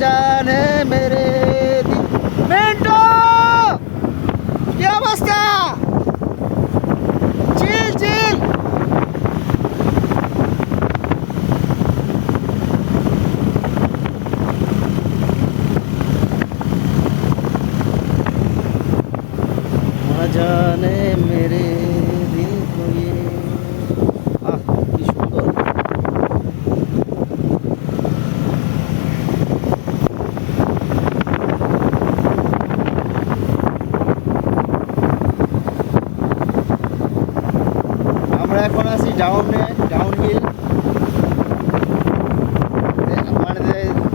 जाने मेरे दिल मिंटू क्या अवस्था चिल चिल ना जाने मेरे दिल को ये কি সুন্দর আমরা এখন আছি ডাউন হিল মানে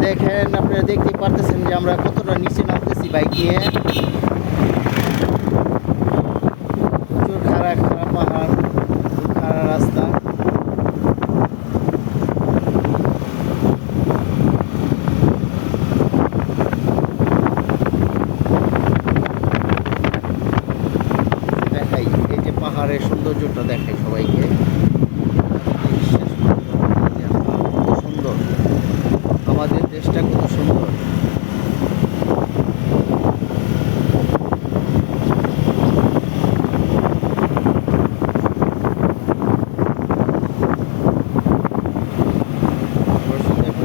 দেখেন আপনারা দেখতে পারতেছেন যে আমরা কতটা নিচে নামতেছি বাইক নিয়ে প্রচুর খারাপ পাহাড় খারাপ রাস্তা দেখাই এই যে পাহাড়ের সৌন্দর্যটা দেখাই সবাইকে কত সুন্দর আমাদের দেশটা কত সুন্দর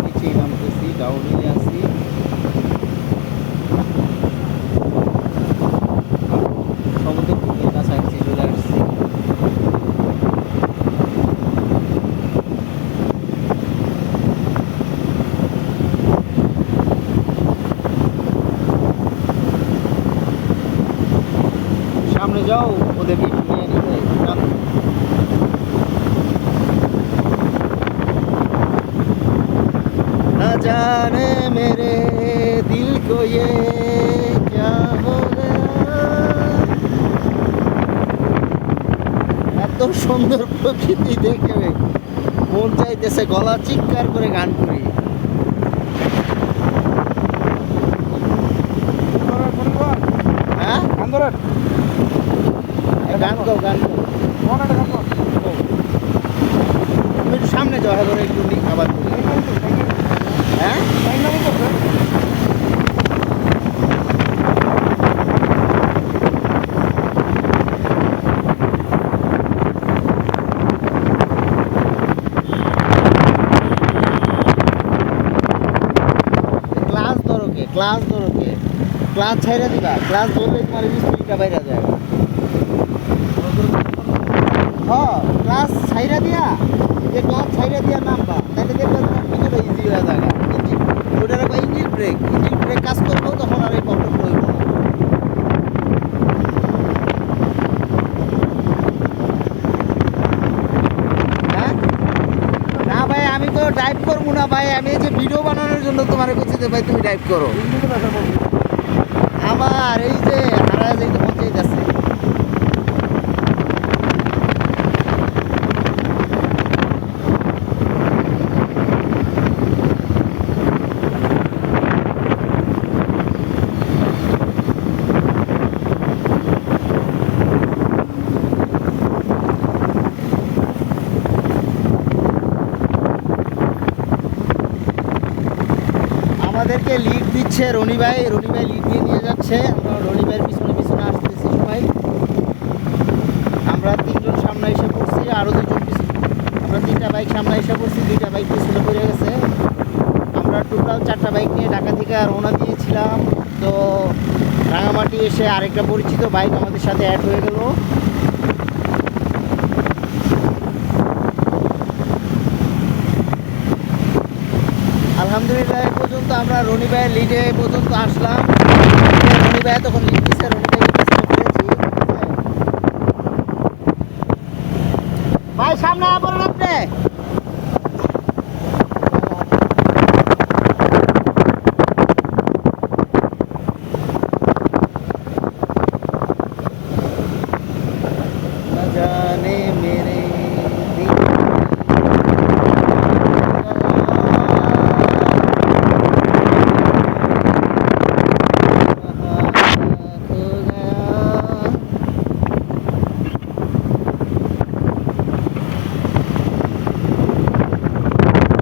নিচেই নামতেছি ডাউন হিলে আছি সমুদ্র খুবই কাছাকাছি চলে আসছি সামনে যাও ওদের ভিডিও নিয়ে নিবে ना जाने मेरे दिल को ये क्या हो गया এত সুন্দর প্রকৃতি দেখে মন চাইতেছে গলা চিৎকার করে গান করি হ্যাঁ গান গাও তুমি একটু সামনে যাও হ্যাঁ একটু আবার হ্যাঁ ক্লাস ছাইরা দিবা ক্লাস ধরলে তোমার স্পিডটা বাইরে যায় হ্যাঁ ক্লাস ছাইরা দিয়া যে ক্লাস ছাইরা দিয়া নামবা তাহলে দেখবা তোমার ভিতরে ইজি হয়ে যাবে ওটার আবার ইঞ্জিন ব্রেক কাজ করবো তখন আর এই প্রবলেম হইব না হ্যাঁ না ভাই আমি তো ড্রাইভ করবো না ভাই আমি এই যে ভিডিও বানানোর জন্য তোমার বলছি যে ভাই তুমি ড্রাইভ করো আমার এই যে হারা যাইতে মন চাইতেছে আমাদেরকে লিড দিচ্ছে রনি ভাই লিড দিয়ে নিয়ে যাচ্ছে আমরা রনি ভাইয়ের পিছনে আসতেছি সবাই আমরা তিনজন সামনে এসে পড়ছি আরও দুজন আমরা তিনটা বাইক সামনে এসে পড়ছি দুইটা বাইক পিছনে পড়ে গেছে আমরা টোটাল 4টা বাইক নিয়ে ঢাকা থেকে রওনা দিয়েছিলাম তো রাঙামাটি এসে আরেকটা পরিচিত বাইক আমাদের সাথে অ্যাড হয়ে গেল আলহামদুলিল্লাহ এই পর্যন্ত আমরা রনি ভাইয়ের লিডে পর্যন্ত আসলাম রনি ভাই তখন লিড দিচ্ছে রনি ভাইকে পিছনে ফেলেছি ভাই সামনে